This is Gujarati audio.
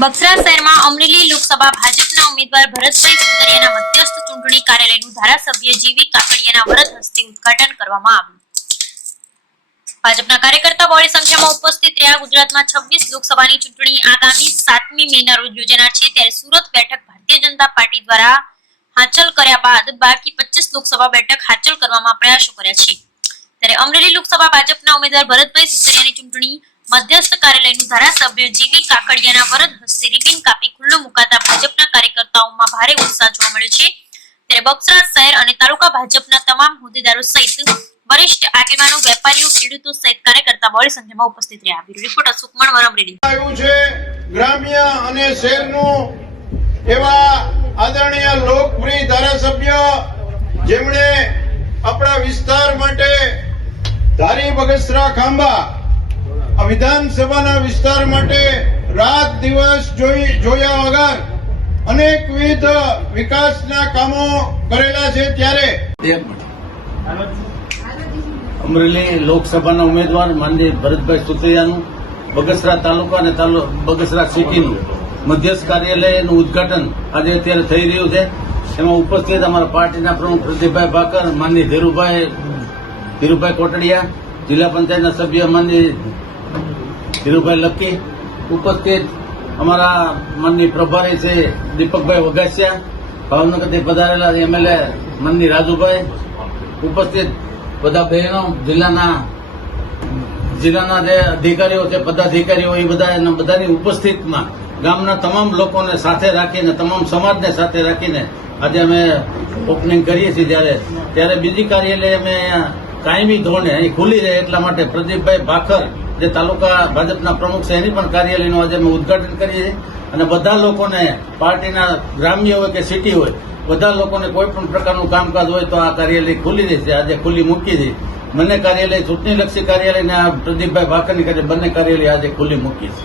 બક્સરા શહેરમાં અમરેલી લોકસભા ભાજપના ઉમેદવાર ભરતભાઈ સુંદરિયાના મધ્યસ્થ ચૂંટણી કાર્યાલયનું ધારાસભ્ય જીવી કાકડિયાના વરદ હસ્તે ઉદઘાટન કરવામાં આવ્યું. ભાજપના કાર્યકર્તા બહોળી સંખ્યામાં ઉપસ્થિત રહ્યા. ગુજરાતમાં છવ્વીસ લોકસભાની ચૂંટણી આગામી સાતમી મેના રોજ યોજાનાર છે. ત્યારે સુરત બેઠક ભારતીય જનતા પાર્ટી દ્વારા હાંચલ કર્યા બાદ બાકી પચીસ લોકસભા બેઠક હાંચલ કરવામાં પ્રયાસો કર્યા છે. ત્યારે અમરેલી લોકસભા ભાજપના ઉમેદવાર ભરતભાઈ સુતરિયાની ચૂંટણી મધ્યસ્થ કાર્યાલયનું ધારાસભ્ય જીવી કાકડિયાના વરદ હસ્તે રિબિન કાપી ખુલ્લું મુકાતા ભાજપના કાર્યકર્તાઓમાં ભારે ઉત્સાહ જોવા મળ્યો છે. ત્યારે બક્સરા શહેર અને તાલુકા ભાજપના તમામ હોદ્દેદારો સહિત વરિષ્ઠ આગેવાનો, વેપારીઓ, ખેડૂતો સહિત કાર્યકર્તા બહોળી સંખ્યામાં ઉપસ્થિત રહ્યા. બ્યુરો રિપોર્ટર સુકમણ વરમરેડી આવ્યું છે ગ્રામ્ય અને શહેરનું એવા આદરણીય લોકપ્રિય ધારાસભ્ય જેમણે આપણા વિસ્તાર માટે ધારી બગસરા ખાંભા વિધાનસભાના વિસ્તાર માટે રાત દિવસ જોયા વગર અનેકવિધ વિકાસના કામો કરેલા છે ત્યારે. અમરેલી લોકસભાના ઉમેદવાર માનનીય ભરતભાઈ સુતરિયાનું, બગસરા તાલુકા અને બગસરા સિટીનું મધ્યસ્થ કાર્યાલયનું ઉદઘાટન આજે અત્યારે થઈ રહ્યું છે. એમાં ઉપસ્થિત અમારા પાર્ટીના પ્રમુખ પ્રદીપભાઈ ભાકર માનની ધીરુભાઈ ધીરુભાઈ કોટડિયા, જિલ્લા પંચાયતના સભ્ય માનનીય ધીરુભાઈ લક્કી ઉપસ્થિત અમારા મનની પ્રભારી છે દીપકભાઈ વઘાસિયા ભાવનગરથી પધારેલા એમએલએ મનની રાજુભાઈ ઉપસ્થિત. બધા બહેનો, જિલ્લાના જિલ્લાના જે અધિકારીઓ છે, પદાધિકારીઓ, એ બધા એના બધાની ઉપસ્થિતમાં ગામના તમામ લોકોને સાથે રાખીને, તમામ સમાજને સાથે રાખીને આજે અમે ઓપનિંગ કરીએ છીએ જ્યારે. ત્યારે બીજી કાર્યાલય અમે કાયમી ધોરણે અહીં ખુલી રહે એટલા માટે પ્રદીપભાઈ ભાખર જે તાલુકા ભાજપના પ્રમુખ છે, એની પણ કાર્યાલયનું આજે અમે ઉદઘાટન કરીએ છીએ. અને બધા લોકોને, પાર્ટીના ગ્રામ્ય હોય કે સિટી હોય, બધા લોકોને કોઈ પણ પ્રકારનું કામકાજ હોય તો આ કાર્યાલય ખુલી રહેશે. આજે ખુલ્લી મૂકી છે. બંને કાર્યાલય ચૂંટણીલક્ષી કાર્યાલય અને પ્રદીપભાઈ ભાકરની કાર્ય બંને કાર્યાલય આજે ખુલ્લી મૂકી છે.